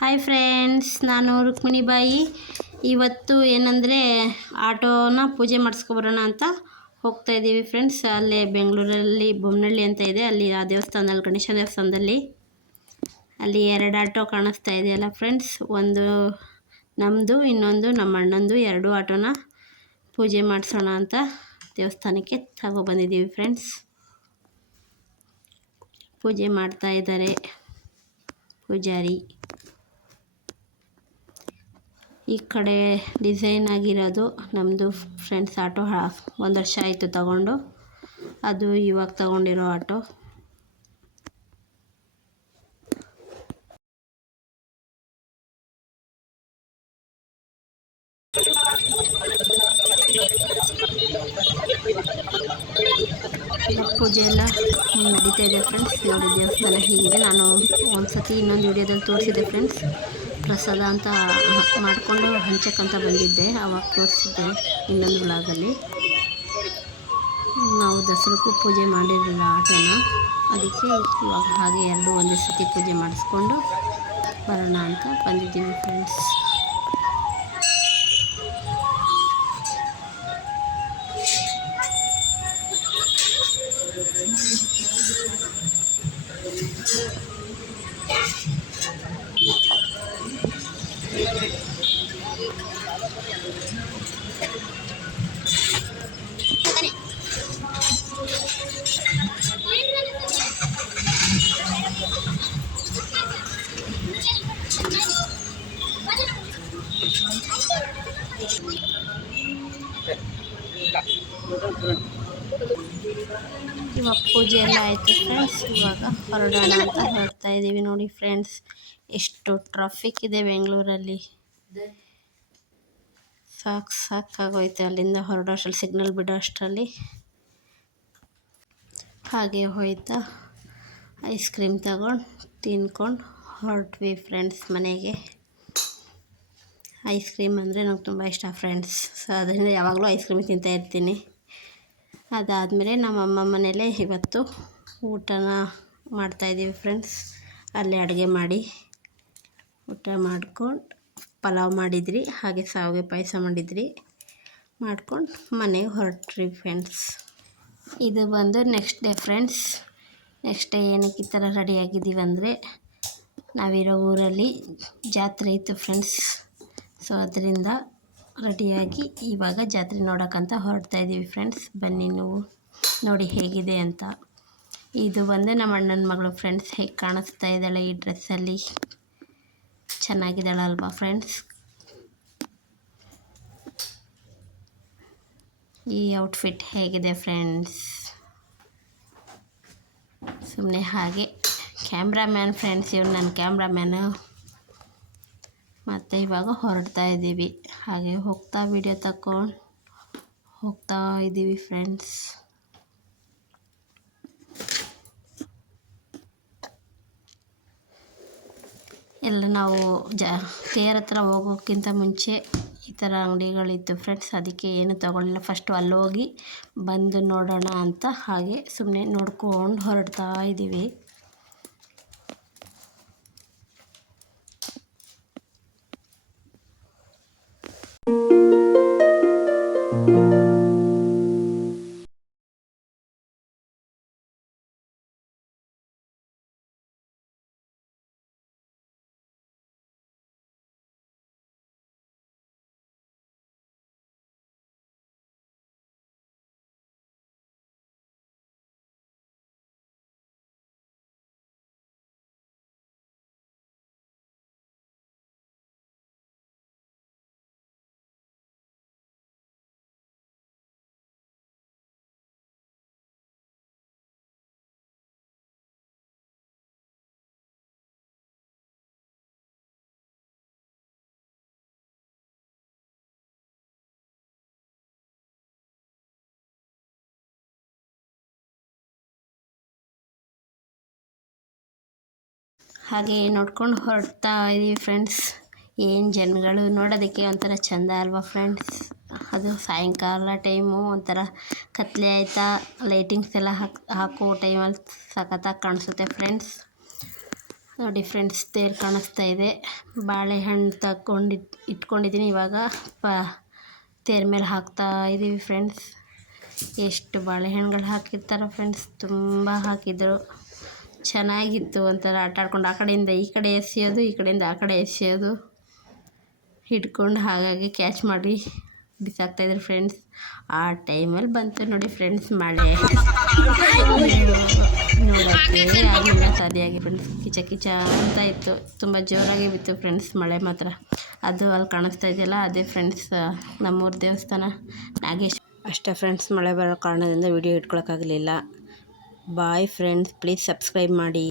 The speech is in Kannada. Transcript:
ಹಾಯ್ ಫ್ರೆಂಡ್ಸ್, ನಾನು ರುಕ್ಮಿಣಿ ಬಾಯಿ. ಇವತ್ತು ಏನಂದರೆ ಆಟೋನ ಪೂಜೆ ಮಾಡಿಸ್ಕೊಬರೋಣ ಅಂತ ಹೋಗ್ತಾ ಇದ್ದೀವಿ ಫ್ರೆಂಡ್ಸ್. ಅಲ್ಲೇ ಬೆಂಗಳೂರಲ್ಲಿ ಬೊಮ್ಮನಹಳ್ಳಿ ಅಂತ ಇದೆ, ಅಲ್ಲಿ ಆ ದೇವಸ್ಥಾನದಲ್ಲಿ, ಗಣೇಶ ದೇವಸ್ಥಾನದಲ್ಲಿ ಅಲ್ಲಿ 2 ಆಟೋ ಕಾಣಿಸ್ತಾ ಇದೆಯಲ್ಲ ಫ್ರೆಂಡ್ಸ್. ಒಂದು ನಮ್ಮದು, ಇನ್ನೊಂದು ನಮ್ಮ ಅಣ್ಣಂದು. 2 ಆಟೋನ ಪೂಜೆ ಮಾಡಿಸೋಣ ಅಂತ ದೇವಸ್ಥಾನಕ್ಕೆ ತಗೊಬಂದಿದ್ದೀವಿ ಫ್ರೆಂಡ್ಸ್. ಪೂಜೆ ಮಾಡ್ತಾ ಇದ್ದಾರೆ ಪೂಜಾರಿ. ಈ ಕಡೆ ಡಿಸೈನ್ ಆಗಿರೋದು ನಮ್ಮದು ಫ್ರೆಂಡ್ಸ್ ಆಟೋ. 1 ವರ್ಷ ಆಯಿತು ತಗೊಂಡು, ಅದು ಇವಾಗ ತಗೊಂಡಿರೋ ಆಟೋ. ಪೂಜೆ ಎಲ್ಲ ನಡೀತಾ ಇದೆ ಫ್ರೆಂಡ್ಸ್. ನೋಡಿ ದೇವಸ್ಥಾನ ಹೀಗಿದೆ. ನಾನು ಒಂದು ಸತಿ ಇನ್ನೊಂದು ವಿಡಿಯೋದಲ್ಲಿ ತೋರಿಸಿದೆ ಫ್ರೆಂಡ್ಸ್. ಪ್ರಸಾದ ಅಂತ ಮಾಡಿಕೊಂಡು ಹಂಚಕ್ಕಂತ ಬಂದಿದ್ದೆ, ಆವಾಗ ತೋರಿಸಿದ್ದೆ ಇನ್ನೊಂದು ಬ್ಲಾಗಲ್ಲಿ. ನಾವು ದಸರಕ್ಕೂ ಪೂಜೆ ಮಾಡಿರಲಿಲ್ಲ ಆಟೋನ, ಅದಕ್ಕೆ ಇವಾಗ ಹಾಗೆ 2 ಒಂದೇ ಸತಿ ಪೂಜೆ ಮಾಡಿಸ್ಕೊಂಡು ಬರೋಣ ಅಂತ ಬಂದಿದ್ದೀವಿ ಫ್ರೆಂಡ್ಸ್. ಇವಾಗ ಪೂಜೆ ಎಲ್ಲ ಆಯಿತು ಫ್ರೆಂಡ್ಸ್. ಇವಾಗ ಹೊರಡೋಣ ಅಂತ ಹೊರಡ್ತಾ ಇದ್ದೀವಿ. ನೋಡಿ ಫ್ರೆಂಡ್ಸ್, ಎಷ್ಟು ಟ್ರಾಫಿಕ್ ಇದೆ ಬೆಂಗಳೂರಲ್ಲಿ. ಸಾಕಾಗೋಯ್ತು ಅಲ್ಲಿಂದ ಹೊರಡೋ ಅಷ್ಟರಲ್ಲಿ, ಸಿಗ್ನಲ್ ಬಿಡೋ ಅಷ್ಟರಲ್ಲಿ. ಹಾಗೆ ಹೋಯ್ತಾ ಐಸ್ ಕ್ರೀಮ್ ತಗೊಂಡು ತಿನ್ಕೊಂಡು ಹೊರಟ್ವಿ ಫ್ರೆಂಡ್ಸ್ ಮನೆಗೆ. ಐಸ್ ಕ್ರೀಮ್ ಅಂದರೆ ನಂಗೆ ತುಂಬ ಇಷ್ಟ ಫ್ರೆಂಡ್ಸ್. ಸೊ ಅದರಿಂದ ಯಾವಾಗಲೂ ಐಸ್ ಕ್ರೀಮ್ ತಿಂತಾ ಇರ್ತೀನಿ. ಅದಾದಮೇಲೆ ನಮ್ಮ ಅಮ್ಮ ಮನೇಲೇ ಇವತ್ತು ಊಟನ ಮಾಡ್ತಾಯಿದ್ದೀವಿ ಫ್ರೆಂಡ್ಸ್. ಅಲ್ಲೇ ಅಡುಗೆ ಮಾಡಿ ಊಟ ಮಾಡ್ಕೊಂಡು, ಪಲಾವ್ ಮಾಡಿದ್ರಿ, ಹಾಗೆ ಶಾವಿಗೆ ಪಾಯಸ ಮಾಡಿದ್ರಿ, ಮಾಡ್ಕೊಂಡು ಮನೆಗೆ ಹೊರಟ್ರಿ ಫ್ರೆಂಡ್ಸ್. ಇದು ಬಂದು next day friends. Next day ಏನಕ್ಕೆ ಈ ಥರ ರೆಡಿಯಾಗಿದ್ದೀವಿ ಅಂದರೆ, ನಾವಿರೋ ಊರಲ್ಲಿ ಜಾತ್ರೆ ಇತ್ತು ಫ್ರೆಂಡ್ಸ್. ಸೊ ಅದರಿಂದ ರೆಡಿಯಾಗಿ ಇವಾಗ ಜಾತ್ರೆ ನೋಡೋಕ್ಕಂತ ಹೊರಡ್ತಾ ಇದ್ದೀವಿ ಫ್ರೆಂಡ್ಸ್. ಬನ್ನಿ ನೀವು ನೋಡಿ ಹೇಗಿದೆ ಅಂತ. ಇದು ಬಂದು ನಮ್ಮ ಅಣ್ಣನ ಮಗಳು ಫ್ರೆಂಡ್ಸ್. ಹೇಗೆ ಕಾಣಿಸ್ತಾ ಇದ್ದಾಳೆ ಈ ಡ್ರೆಸ್ಸಲ್ಲಿ, ಚೆನ್ನಾಗಿದ್ದಾಳಲ್ವಾ ಫ್ರೆಂಡ್ಸ್. ಈ ಔಟ್ಫಿಟ್ ಹೇಗಿದೆ ಫ್ರೆಂಡ್ಸ್. ಸುಮ್ಮನೆ ಹಾಗೆ ಕ್ಯಾಮ್ರಾಮ್ಯಾನ್ ಫ್ರೆಂಡ್ಸ್, ಇವ್ರು ನನ್ನ ಕ್ಯಾಮ್ರಾಮ್ಯಾನು. ಮತ್ತು ಇವಾಗ ಹೊರಡ್ತಾ ಇದ್ದೀವಿ, ಹಾಗೆ ಹೋಗ್ತಾ ವಿಡಿಯೋ ತಗೊಂಡು ಹೋಗ್ತಾ ಇದ್ದೀವಿ ಫ್ರೆಂಡ್ಸ್. ಎಲ್ಲ ನಾವು ತೇರ್ ಹತ್ರ ಹೋಗೋಕ್ಕಿಂತ ಮುಂಚೆ ಈ ಥರ ಅಂಗಡಿಗಳಿತ್ತು ಫ್ರೆಂಡ್ಸ್. ಅದಕ್ಕೆ ಏನು ತಗೊಳ್ಳಿಲ್ಲ. ಫಸ್ಟು ಅಲ್ಲಿ ಹೋಗಿ ಬಂದು ನೋಡೋಣ ಅಂತ ಹಾಗೆ ಸುಮ್ಮನೆ ನೋಡ್ಕೊಂಡು ಹೊರಡ್ತಾ ಇದ್ದೀವಿ. ಹಾಗೆ ನೋಡ್ಕೊಂಡು ಹೊರಡ್ತಾ ಇದ್ದೀವಿ ಫ್ರೆಂಡ್ಸ್. ಏನು ಜನಗಳು, ನೋಡೋದಕ್ಕೆ ಒಂಥರ ಚೆಂದ ಅಲ್ವಾ ಫ್ರೆಂಡ್ಸ್. ಅದು ಸಾಯಂಕಾಲ ಟೈಮು ಒಂಥರ ಕತ್ಲೆ ಆಯಿತಾ, ಲೈಟಿಂಗ್ಸ್ ಎಲ್ಲ ಹಾಕೋ ಟೈಮಲ್ಲಿ ಸಖತ್ತಾಗಿ ಕಾಣಿಸುತ್ತೆ ಫ್ರೆಂಡ್ಸ್. ನೋಡಿ ಫ್ರೆಂಡ್ಸ್, ತೇರು ಕಾಣಿಸ್ತಾ ಇದೆ. ಬಾಳೆಹಣ್ಣು ಇಟ್ಕೊಂಡಿದ್ದೀನಿ. ಇವಾಗ ತೇರ ಮೇಲೆ ಹಾಕ್ತಾ ಇದ್ದೀವಿ ಫ್ರೆಂಡ್ಸ್. ಎಷ್ಟು ಬಾಳೆಹಣ್ಣುಗಳು ಹಾಕಿರ್ತಾರೆ ಫ್ರೆಂಡ್ಸ್, ತುಂಬ ಹಾಕಿದ್ರು. ಚೆನ್ನಾಗಿತ್ತು. ಒಂಥರ ಆಟ ಆಡ್ಕೊಂಡು ಆ ಕಡೆಯಿಂದ ಈ ಕಡೆ ಎಸೆಯೋದು, ಈ ಕಡೆಯಿಂದ ಆ ಕಡೆ ಎಸೆಯೋದು, ಹಿಡ್ಕೊಂಡು ಹಾಗಾಗಿ ಕ್ಯಾಚ್ ಮಾಡಿ ಬಿಸಾಕ್ತಾಯಿದ್ರು ಫ್ರೆಂಡ್ಸ್. ಆ ಟೈಮಲ್ಲಿ ಬಂತು ನೋಡಿ ಫ್ರೆಂಡ್ಸ್ ಮಳೆ. ನೋಡೋಕ್ಕೆ ಆಗಿಲ್ಲ ಸರಿಯಾಗಿ ಫ್ರೆಂಡ್ಸ್. ಕಿಚ ಕಿಚ ಅಂತ ಇತ್ತು. ತುಂಬ ಜೋರಾಗಿ ಬಿತ್ತು ಫ್ರೆಂಡ್ಸ್ ಮಳೆ ಮಾತ್ರ. ಅದು ಅಲ್ಲಿ ಕಾಣಿಸ್ತಾ ಇದೆಯಲ್ಲ, ಅದೇ ಫ್ರೆಂಡ್ಸ್ ನಮ್ಮೂರ ದೇವಸ್ಥಾನ ನಾಗೇಶ್. ಅಷ್ಟೇ ಫ್ರೆಂಡ್ಸ್, ಮಳೆ ಬರೋ ಕಾರಣದಿಂದ ವಿಡಿಯೋ ಇಟ್ಕೊಳಕ್ಕಾಗಲಿಲ್ಲ. ಬಾಯ್ ಫ್ರೆಂಡ್ಸ್, ಪ್ಲೀಸ್ ಸಬ್ಸ್ಕ್ರೈಬ್ ಮಾಡಿ.